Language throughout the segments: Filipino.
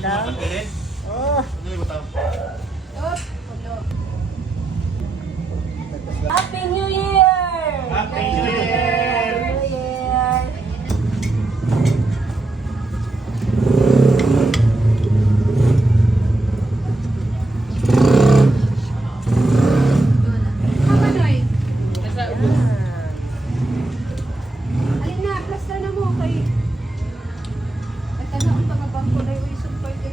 daw. Oh. Happy New Year! Happy New Year! New Year! Alin na, plaster na mo kay... Nagtanong ang pangabang ko na yung isang birthday.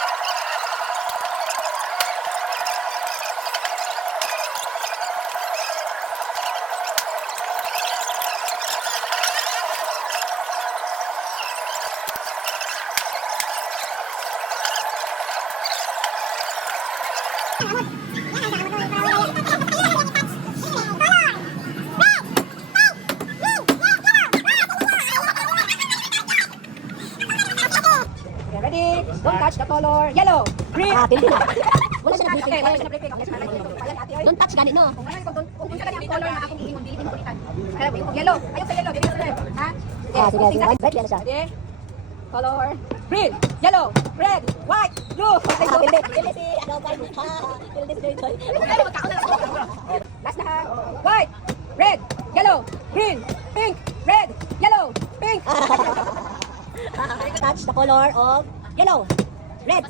Okay, ready? Don't touch the color. Yellow, green. Hindi na. Wala siya na briefing. Wala siya na briefing. Don't touch ganit, no? Kung sa kanya color na akong iingon, dili din ko itan. Yellow. Ayun sa yellow. Dili ko red. Ha? Sige. Right yan na siya. Ready? Color. Green, yellow, red, white, blue. Pili si, ano, kayo. Pili si Joy. Last na ha. White, red, yellow, green, pink, red, yellow, pink. Touch the color of yellow, red.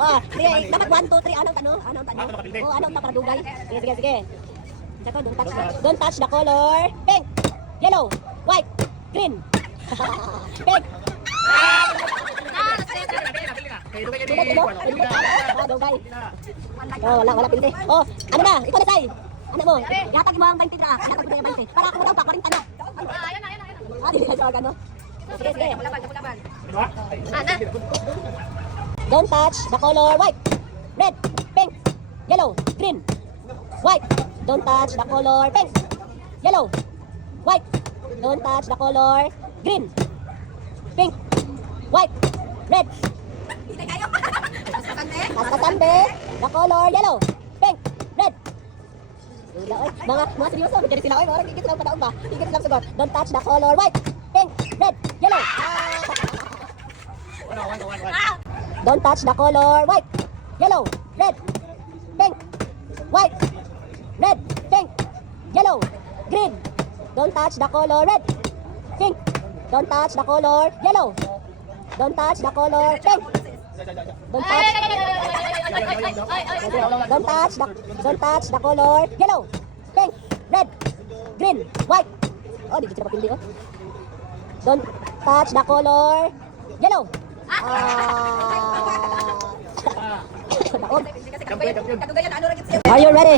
Oh, sige, dapat 1, 2, 3. Anong tanong? Oh, anong papadugay? Sige. Saka, don't touch the color pink, yellow, white, green. Pink. Dugay. Oh, wala pinti. Oh, ano na? Ikaw na, Sai. Ano mo? Yatag mo ang 20 na. Yatag mo yung 20. Para ako daw pa, 40 na. Hindi na siya gano. Sige. Don't touch the color white, red, pink, yellow, green, white. Don't touch the color pink, yellow, white. Don't touch the color green, pink, white, red. Kasasande, the color yellow, pink, red. Mga seryoso, jadi sila. Mga gigit lang padaog ba? Gigit lang sagot. Don't touch the color white, pink, red, yellow. Don't touch the color white, yellow, red, pink, white, red, pink, yellow, green. Don't touch the color red, pink. Don't touch the color yellow. Don't touch the color pink. Don't touch the color yellow, pink, red, green, white. Oh, di sila papili oh. Don't touch the color yellow. Are you ready?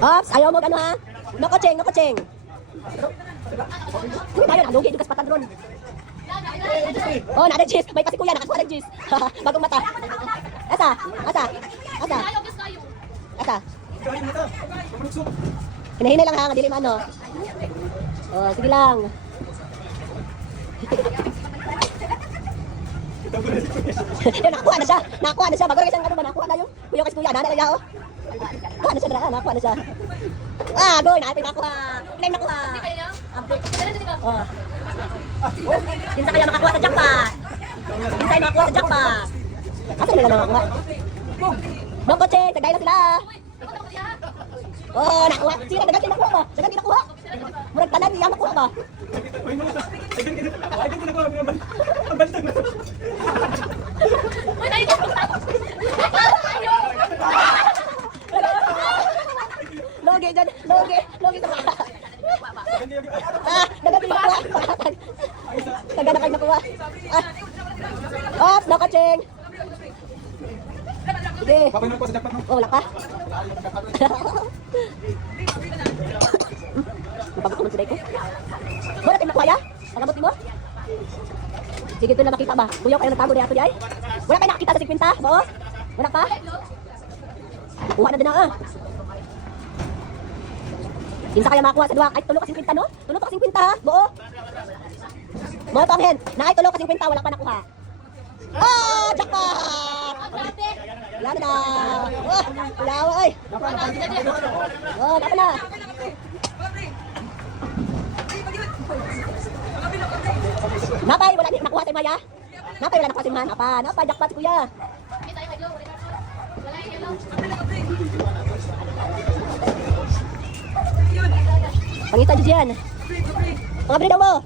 Ops, ayaw mo gano ha? No coaching. Hindi tayo, nalugi yung kas patadron. Oh, nada cheese. May kasi kuya, nakasuha ng cheese. Bagong mata. Asa. Hinahinay lang ha, kadili man no. Oh, sige lang. Nakakuha na siya. Bago lang isang ano ba, nakuha na yung kuya kasi kuya. Nana na siya oh. Nakuha na siya. Goy, nakuha. Claim nakuha. Oh. Kinsa kaya makakuha sa jackpot? Asa nila nakakuha? Bang kotse, tagay na sila. Oh, nakuha. Sino dagat nakuha ba? Dagat nakuha. Murag tanan niya nakuha ba? Logi sa mga. Dagat nakuha. Taga na kayo nakuha. No coaching. Sige. Oh, wala pa. Pagod naman si Dayko. Wala tayong nakuha ya? Pagabot mo? Sige, ito na makita ba? Kuya, kayo nagtago niya ito di ay? Wala kayo nakakita sa 50? Oo? Wala pa? Kuha na din na ah. Kinsa kaya makuha sa duwa? Ay, tulo kasing kwinta, no? Tulo pa kasing kwinta, ha? Buo. Mga panghen, na ay tulo kasing kwinta, wala pa nakuha. Ah, jackpot! Wala na. Oh, wala, oy. Oh, dapat na. Napay, wala din nakuha si Maya. Napay, wala nakuha si Man. Napay, jackpot, kuya. Pangita dyan. Mga bredaw mo.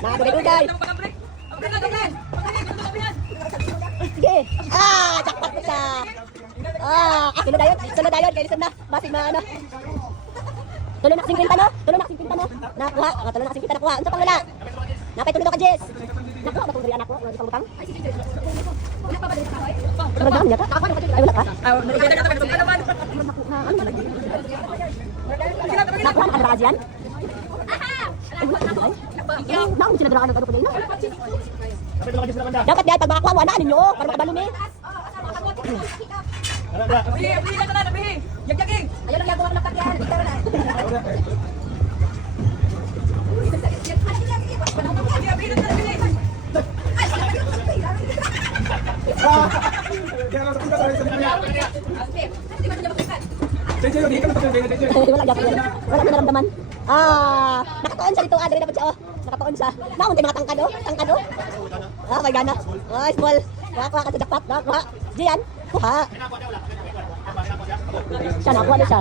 Nakabigay-ugay. Sige. Ah, jackpot mo siya. Sunod dayon. Kaya lisan na. Basig na ano. Tulo na kasing kwinta, no? Tulo na kasing kwinta, no? Nakuha. Tulo na kasing kwinta, nakuha. Ano sa pang wala? Napay tulo ka, Jess. Nakuha ba itong diri anak ko? Ano sa butang? Nagdaan niya ka? Ay, wala ka? Nakuha na ka dyan? Nakuha sila dira ka ng ano ko na dapat dahil pag makakuha, wala ninyo. Para makabalong eh. Ayaw lang yagawa ng takyan. Wala na naramdaman. Nakatoon siya dito. Dali dapat siya. Nakatoon siya. Naon tayo mga tangkado. Tangkado. May gana. Small. Nakakuha ka sa jackpot. Nakakuha. Diyan. Kuha. Siya, nakuha na siya.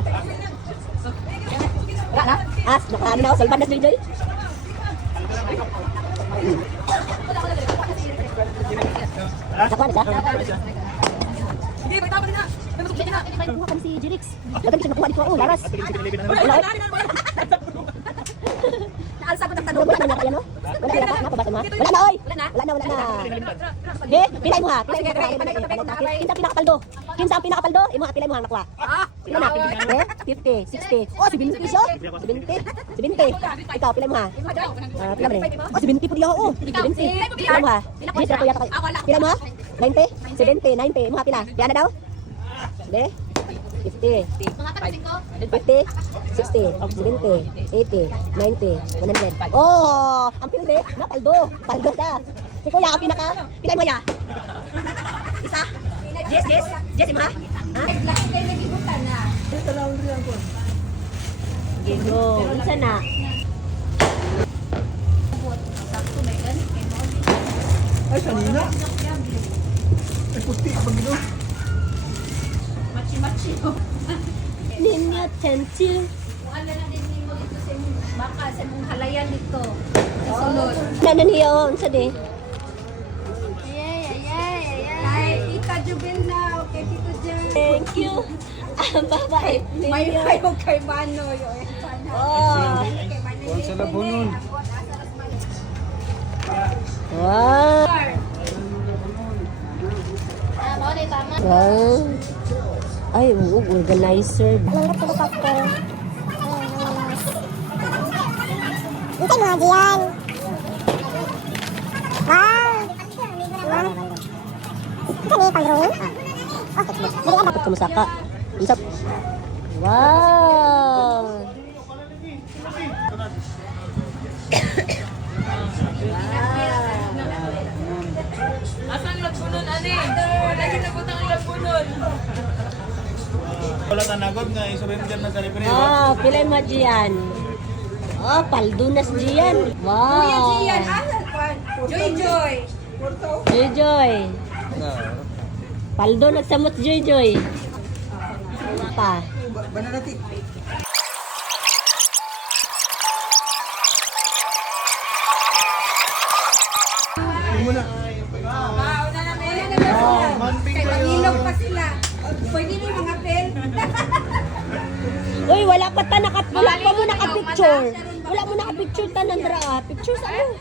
Wala na. Ano na. Solban na si Joy. Nakuha na siya. Hindi, may tama na. Nakuha ka si Jirix. Lagyan siya nakuha dito. Laras. Naalsa ko ng tanong. Wala na yan, no? Wala na, napabasa mo. Wala na, oy! Wala na. Ge, pilay mo ha. Pilay mo ha. Kinsa ang pinakapaldo? Kinsa ang pinakapaldo? Imo ha, pilay mo ha nakuha. Pila na? 50, 60. Oh, 70 siya? 70. Ikaw, pilay mo ha. Pila mo rin. Oh, 70 po diya ho. 70. Pilay mo ha. Jis, rato yata kayo. Pilay mo ha? 90? 70, 90. Imo ha, pila? Pila na daw? Ge? 50, 60, 70, 80, 90, 100. Oh, ang pilde, napaldo. Paldo ka. Si Kuya, ang pinaka. Pilay mo ya. Isa. Yes, ima. Ha? Gigo. Unsa na? Ay, kanina. Ay, puti. Pag ito. Ninyo, tentu. Wala na din mo dito sa baka sa mong halayan dito. Sunod. Nanan niyo, unsa di? Ay, Tita Jubel na, okay, Tito Jen. Thank you. Bye-bye. May kayo kay Mano. Oh. Kuwan sa labunon. Wow. Wow. Ay, organizer. Langgap ko pasto. Ito mga diyan. Wow. Ito ni pang-drawing? Oh, Dapat kumusaka. Unsa? Wow. Asan labunon, ani? Lagi na butang ang labunon. Wala ka nagod nga isurin dyan na sa referee. Pilay mo diyan. Oh, paldunas diyan. Wow. Kuya Gian, asan pa? Joy. Joy. Paldo nagsamot Joy. Pa. Bananati. Hindi mo na. Kay Mangilog pa sila. Pwede ni mga pel. Uy, wala pa mo naka-picture. Wala mo naka-picture tanan dra. Picture sa ano?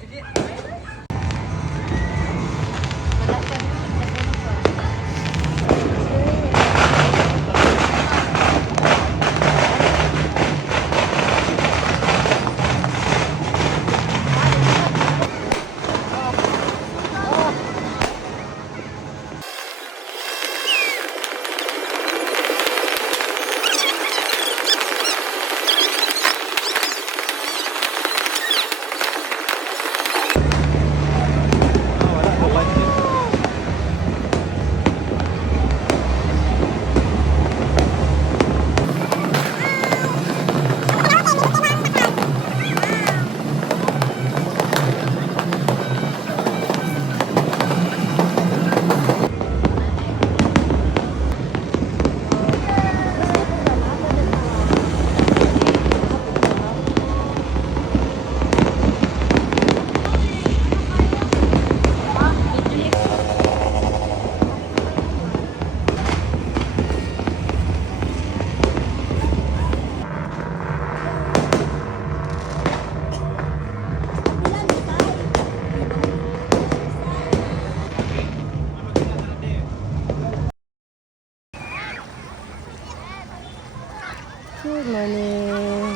Good morning.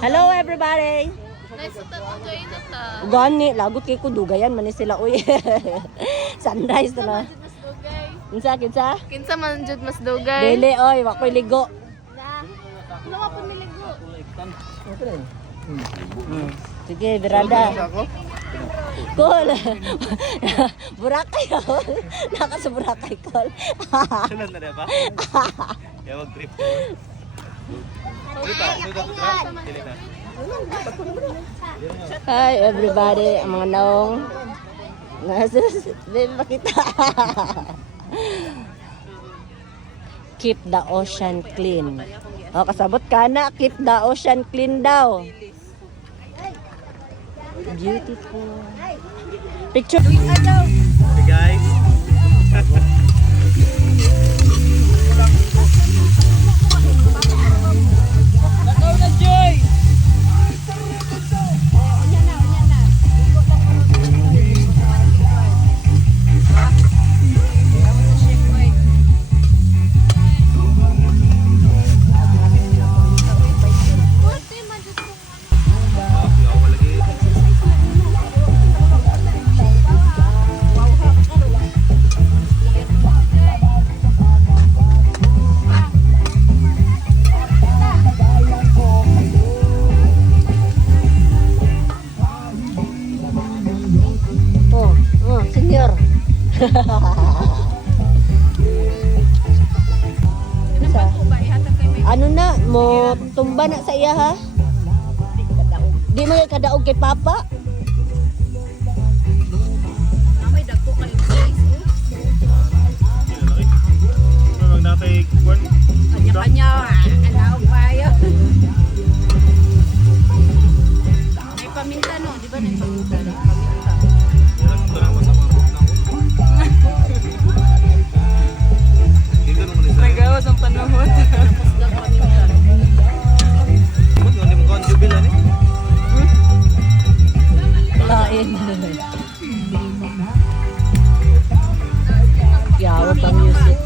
Hello everybody. Nice to enjoy na ta. Gani, lagot kay ko dugayan man ni sila uy. Sunrise na. Kinsa? Kinsa man jud mas dugay. Dili oy, wa koy ligo. Ano ka pumiligo? Sige, berada. Cool. Burakay ako. Naka sa Burakay call. Sunod na rin ba? Kaya mag-trip. Hi everybody, ang mga naong. Baby, makita. Keep the ocean clean. O, kasabot ka na, keep the ocean clean daw. Beautiful. Picture. Hey guys. Senior. Ano na, mo tumba na sa iya ha? Di mo yung kadaog kay Papa? May dagko kayo guys. Ano napay kwan? Kanya-kanya. Alaw kayo. May paminta no, di ba may paminta? Nagawas ang panahon. Hindi mo kong jubilan eh. Kain. Yawa pa music.